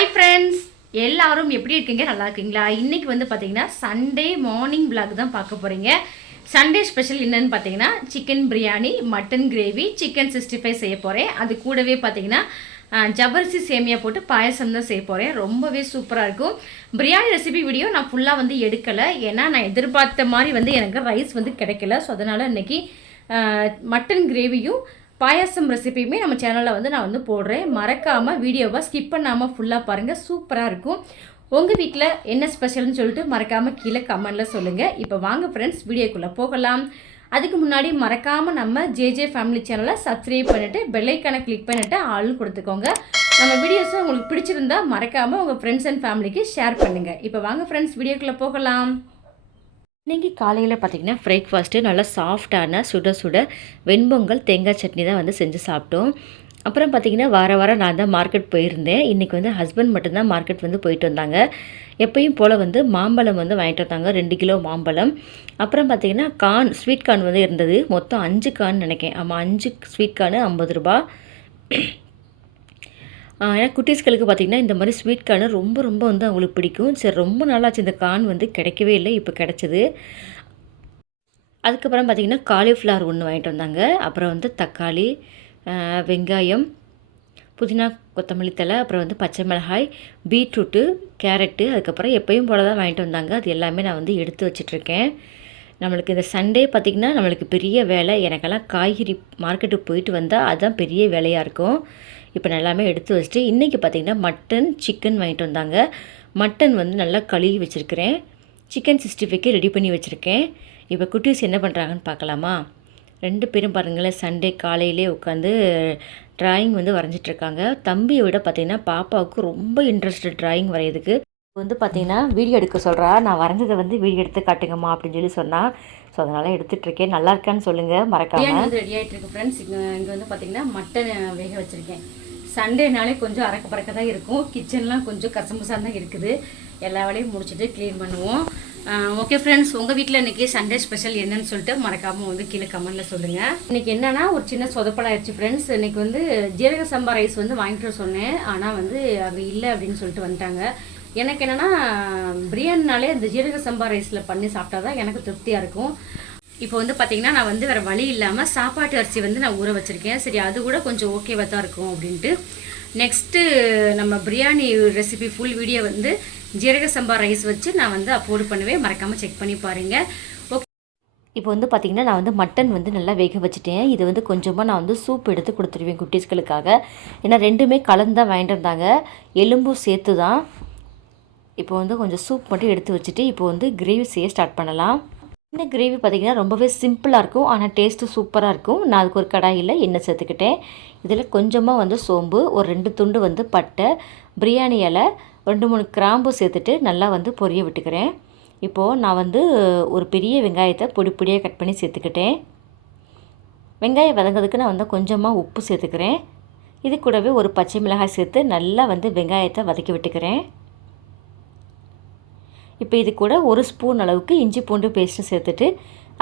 Hi friends எல்லாரும் எப்படி இருக்கீங்க? நல்லா இருக்கீங்களா? இன்னைக்கு வந்து பார்த்தீங்கன்னா சண்டே மார்னிங் vlog தான் பார்க்க போகிறீங்க சண்டே ஸ்பெஷல் என்னன்னு பார்த்தீங்கன்னா chicken biryani mutton gravy chicken sixty five செய்ய போகிறேன் அது கூடவே பார்த்தீங்கன்னா அஹ், சேமியா போட்டு பாயசம் தான் செய்ய போகிறேன் ரொம்பவே சூப்பராக இருக்கும். பிரியாணி ரெசிபி வீடியோ நான் ஃபுல்லாக வந்து எடுக்கலை. ஏன்னா நான் எதிர்பார்த்த மாதிரி வந்து எனக்கு ரைஸ் வந்து கிடைக்கல. ஸோ அதனால் இன்னைக்கு மட்டன் கிரேவியும் பாயாசம் ரெசிபியுமே நம்ம சேனலில் வந்து நான் வந்து போடுறேன். மறக்காமல் வீடியோவை ஸ்கிப் பண்ணாமல் ஃபுல்லாக பாருங்கள் சூப்பராக இருக்கும். உங்கள் வீட்டில் என்ன ஸ்பெஷல்னு சொல்லிட்டு மறக்காமல் கீழே கமெண்டில் சொல்லுங்கள் இப்போ வாங்க ஃப்ரெண்ட்ஸ் வீடியோக்குள்ளே போகலாம். அதுக்கு முன்னாடி மறக்காமல் நம்ம ஜேஜே ஃபேமிலி சேனலை சப்ஸ்கிரைப் பண்ணிவிட்டு பெல்லைக்கானை கிளிக் பண்ணிவிட்டு ஆள் கொடுத்துக்கோங்க. நம்ம வீடியோஸை உங்களுக்கு பிடிச்சிருந்தா மறக்காமல் உங்கள் ஃப்ரெண்ட்ஸ் அண்ட் ஃபேமிலிக்கு ஷேர் பண்ணுங்கள் இப்போ வாங்க ஃப்ரெண்ட்ஸ் வீடியோக்குள்ளே போகலாம். இன்றைக்கி காலையில் பார்த்தீங்கன்னா பிரேக்ஃபாஸ்ட்டு நல்லா சாஃப்டான சுட சுட வெண்பொங்கல் தேங்காய் சட்னி தான் வந்து செஞ்சு சாப்பிட்டோம். அப்புறம் பார்த்திங்கன்னா வார வாரம் நான் தான் மார்க்கெட் போயிருந்தேன். இன்றைக்கி வந்து ஹஸ்பண்ட் மட்டும்தான் மார்க்கெட் வந்து போயிட்டு வந்தாங்க. எப்பயும் போல் வந்து மாம்பழம் வந்து வாங்கிட்டு வந்தாங்க. ரெண்டு கிலோ மாம்பழம். அப்புறம் பார்த்தீங்கன்னா கார்ன் ஸ்வீட் கார்ன் வந்து இருந்தது. மொத்தம் அஞ்சு கார்ன் நினைக்கேன் ஆமாம் அஞ்சு ஸ்வீட் கார்னு ஐம்பது ரூபா ஏன்னா குட்டீஸ்களுக்கு பார்த்திங்கன்னா இந்த மாதிரி ஸ்வீட் கார்னு ரொம்ப ரொம்ப வந்து அவங்களுக்கு பிடிக்கும். சரி ரொம்ப நாளாச்சு இந்த கார்ன் வந்து கிடைக்கவே இல்லை இப்போ கிடச்சிது. அதுக்கப்புறம் பார்த்திங்கன்னா காலிஃப்ளவர் ஒன்று வாங்கிட்டு வந்தாங்க. அப்புறம் வந்து தக்காளி வெங்காயம் புதினா கொத்தமல்லி தழை அப்புறம் வந்து பச்சை மிளகாய் பீட்ரூட்டு கேரட்டு அதுக்கப்புறம் எப்பயும் போல தான் வாங்கிட்டு வந்தாங்க. அது எல்லாமே நான் வந்து எடுத்து வச்சிட்ருக்கேன். நம்மளுக்கு இந்த சண்டே பார்த்திங்கன்னா நம்மளுக்கு பெரிய வேலை. எனக்கெல்லாம் காய்கறி மார்க்கெட்டுக்கு போயிட்டு வந்தால் அதுதான் பெரிய வேலையாக இருக்கும். இப்போ நான் எல்லாமே எடுத்து வச்சுட்டு இன்றைக்கி பார்த்திங்கன்னா மட்டன் சிக்கன் வாங்கிட்டு வந்தாங்க. மட்டன் வந்து நல்லா கழுவி வச்சுருக்கிறேன். சிக்கன் சிக்ஸ்டி ஃபைவ்க்கு ரெடி பண்ணி வச்சுருக்கேன். இப்போ குட்டீஸ் என்ன பண்ணுறாங்கன்னு பார்க்கலாமா? ரெண்டு பேரும் பாருங்களேன் சண்டே காலையிலே உட்காந்து டிராயிங் வந்து வரைஞ்சிட்ருக்காங்க தம்பியை விட பார்த்திங்கன்னா பாப்பாவுக்கு ரொம்ப இன்ட்ரெஸ்ட் டிராயிங் வரையிறதுக்கு. வந்து பார்த்தீங்கன்னா வீடியோ எடுக்க சொல்கிறா நான் வரைஞ்சதை வந்து வீடியோ எடுத்து காட்டுங்கம்மா அப்படின்னு சொல்லி சொன்னால் ஸோ அதனால் எடுத்துகிட்ருக்கேன் நல்லா இருக்கான்னு சொல்லுங்கள் மறக்காம. வந்து ரெடி ஆகிட்டு இருக்கு ஃப்ரெண்ட்ஸ் இங்கே இங்கே வந்து பார்த்தீங்கன்னா மட்டன் வேக வச்சுருக்கேன். சண்டேனாலே கொஞ்சம் அறக்க பறக்க தான் இருக்கும். கிச்சன்லாம் கொஞ்சம் கசமுசாக தான் இருக்குது. எல்லா வேலையும் முடிச்சுட்டு க்ளீன் பண்ணுவோம். ஓகே ஃப்ரெண்ட்ஸ் உங்கள் வீட்டில் இன்றைக்கி சண்டே ஸ்பெஷல் என்னன்னு சொல்லிட்டு மறக்காமல் வந்து கீழே கமெண்ட்டில் சொல்லுங்கள் இன்றைக்கி என்னன்னா ஒரு சின்ன சொதப்பலாயிருச்சு ஃப்ரெண்ட்ஸ் இன்றைக்கி வந்து ஜீரக சம்பா ரைஸ் வந்து வாங்கிட்டு வர சொன்னேன். ஆனால் வந்து அங்கே இல்லை அப்படின்னு சொல்லிட்டு வந்துட்டாங்க. எனக்கு என்னென்னா பிரியாணினாலே இந்த ஜீரக சம்பா ரைஸில் பண்ணி சாப்பிட்டா தான் எனக்கு திருப்தியாக இருக்கும். இப்போ வந்து பார்த்திங்கன்னா நான் வந்து வேறு வழி இல்லாமல் சாப்பாட்டு அரிசி வந்து நான் ஊற வச்சுருக்கேன். சரி அது கூட கொஞ்சம் ஓகேவாக தான் இருக்கும் அப்படின்ட்டு. நெக்ஸ்ட்டு நம்ம பிரியாணி ரெசிபி ஃபுல் வீடியோ வந்து ஜீரக சம்பா ரைஸ் வச்சு நான் வந்து அப்லோடு பண்ணுவேன் மறக்காமல் செக் பண்ணி பாருங்கள் ஓகே இப்போ வந்து பார்த்திங்கன்னா நான் வந்து மட்டன் வந்து நல்லா வேக வச்சுட்டேன். இது வந்து கொஞ்சமாக நான் வந்து சூப் எடுத்து கொடுத்துருவேன் குட்டீஸ்களுக்காக. ஏன்னா ரெண்டுமே கலந்து தான் வாங்கிட்டு இருந்தாங்க எலும்பும் சேர்த்து தான் இப்போ வந்து கொஞ்சம் சூப் மட்டும் எடுத்து வச்சுட்டு இப்போ வந்து கிரேவி செய்ய ஸ்டார்ட் பண்ணலாம். இந்த கிரேவி பார்த்திங்கன்னா ரொம்பவே சிம்பிளாக இருக்கும். ஆனால் டேஸ்ட்டு சூப்பராக இருக்கும். நான் அதுக்கு ஒரு கடாயில் எண்ணெய் சேர்த்துக்கிட்டேன். இதில் கொஞ்சமாக வந்து சோம்பு ஒரு ரெண்டு துண்டு வந்து பட்டை பிரியாணி இலை ரெண்டு மூணு கிராம்பு சேர்த்துட்டு நல்லா வந்து பொரிய விட்டுக்கிறேன். இப்போது நான் வந்து ஒரு பெரிய வெங்காயத்தை பொடி பொடியாக கட் பண்ணி சேர்த்துக்கிட்டேன். வெங்காயம் வதங்கிறதுக்கு நான் வந்து கொஞ்சமாக உப்பு சேர்த்துக்கிறேன். இது கூடவே ஒரு பச்சை மிளகாய் சேர்த்து நல்லா வந்து வெங்காயத்தை வதக்கி விட்டுக்கிறேன். இப்போ இது கூட ஒரு ஸ்பூன் அளவுக்கு இஞ்சி பூண்டு பேஸ்ட்டு சேர்த்துட்டு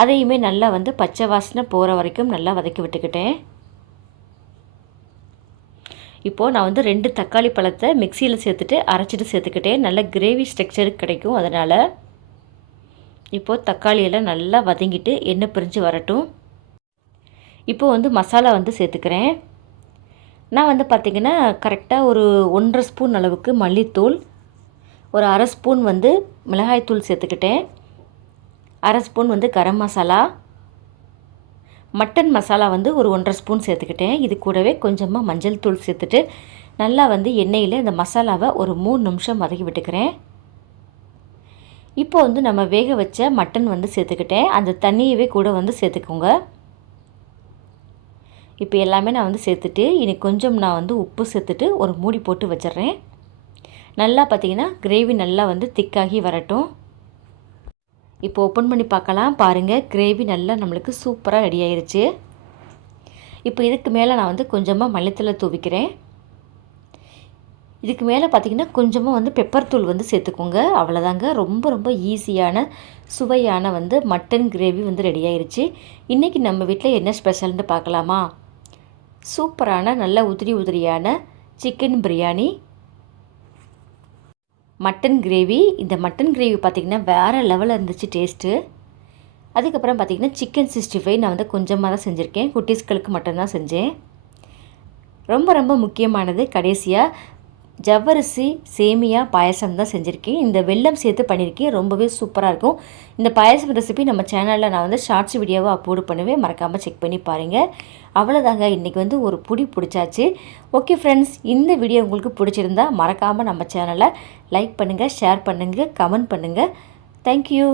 அதையுமே நல்லா வந்து பச்சை வாசனை போகிற வரைக்கும் நல்லா வதக்கி விட்டுக்கிட்டேன். இப்போது நான் வந்து ரெண்டு தக்காளி பழத்தை மிக்சியில் சேர்த்துட்டு அரைச்சிட்டு சேர்த்துக்கிட்டேன். நல்ல கிரேவி ஸ்ட்ரக்சர் கிடைக்கும் அதனால். இப்போது தக்காளியெல்லாம் நல்லா வதங்கிட்டு எண்ணெய் பிரிஞ்சு வரட்டும். இப்போது வந்து மசாலா வந்து சேர்த்துக்கிறேன். நான் வந்து பார்த்திங்கன்னா கரெக்டாக ஒரு ஒன்றரை ஸ்பூன் அளவுக்கு மல்லித்தூள் ஒரு அரை ஸ்பூன் வந்து மிளகாய்த்தூள் சேர்த்துக்கிட்டேன். அரை ஸ்பூன் வந்து கரம் மசாலா. மட்டன் மசாலா வந்து ஒரு ஒன்றரை ஸ்பூன் சேர்த்துக்கிட்டேன். இது கூடவே கொஞ்சமாக மஞ்சள் தூள் சேர்த்துட்டு நல்லா வந்து எண்ணெயில் இந்த மசாலாவை ஒரு மூணு நிமிஷம் வதக்கி விட்டுக்கிறேன். இப்போ வந்து நம்ம வேக வச்ச மட்டன் வந்து சேர்த்துக்கிட்டேன். அந்த தண்ணியவே கூட வந்து சேர்த்துக்கோங்க. இப்போ எல்லாமே நான் வந்து சேர்த்துட்டு இனி கொஞ்சம் நான் வந்து உப்பு சேர்த்துட்டு ஒரு மூடி போட்டு வச்சிடுறேன். நல்லா பார்த்தீங்கன்னா கிரேவி நல்லா வந்து திக்காகி வரட்டும். இப்போ ஓப்பன் பண்ணி பார்க்கலாம். பாருங்கள் கிரேவி நல்லா நம்மளுக்கு சூப்பராக ரெடி ஆயிடுச்சு இப்போ இதுக்கு மேலே நான் வந்து கொஞ்சமாக மல்லித்தலை தூவிக்கிறேன். இதுக்கு மேலே பார்த்தீங்கன்னா கொஞ்சமாக வந்து பெப்பர் தூள் வந்து சேர்த்துக்கோங்க. அவ்வளோதாங்க ரொம்ப ரொம்ப ஈஸியான சுவையான வந்து மட்டன் கிரேவி வந்து ரெடி ஆயிடுச்சு இன்றைக்கி நம்ம வீட்டில் என்ன ஸ்பெஷல்னு பார்க்கலாமா? சூப்பரான நல்ல உதிரி உதிரியான சிக்கன் பிரியாணி மட்டன் கிரேவி. இந்த மட்டன் கிரேவி பார்த்திங்கன்னா வேறு லெவலில் இருந்துச்சு டேஸ்ட்டு அதுக்கப்புறம் பார்த்திங்கன்னா சிக்கன் சிக்ஸ்டி ஃபைவ் நான் வந்து கொஞ்சமாக தான் செஞ்சுருக்கேன். குட்டீஸ்களுக்கு மட்டும்தான் செஞ்சேன். ரொம்ப ரொம்ப முக்கியமானது கடைசியாக ஜவ்வரிசி சேமியா பாயசம் தான் செஞ்சுருக்கேன். இந்த வெல்லம் சேர்த்து பண்ணியிருக்கேன் ரொம்பவே சூப்பராக இருக்கும். இந்த பாயசம் ரெசிபி நம்ம சேனலில் நான் வந்து ஷார்ட்ஸ் வீடியோவாக அப்லோடு பண்ணுவேன். மறக்காமல் செக் பண்ணி பாருங்கள் அவ்வளோதாங்க இன்றைக்கி வந்து ஒரு புடி பிடிச்சாச்சு. ஓகே ஃப்ரெண்ட்ஸ் இந்த வீடியோ உங்களுக்கு பிடிச்சிருந்தா மறக்காமல் நம்ம சேனலை லைக் பண்ணுங்கள் ஷேர் பண்ணுங்கள் கமெண்ட் பண்ணுங்கள் தேங்க்யூ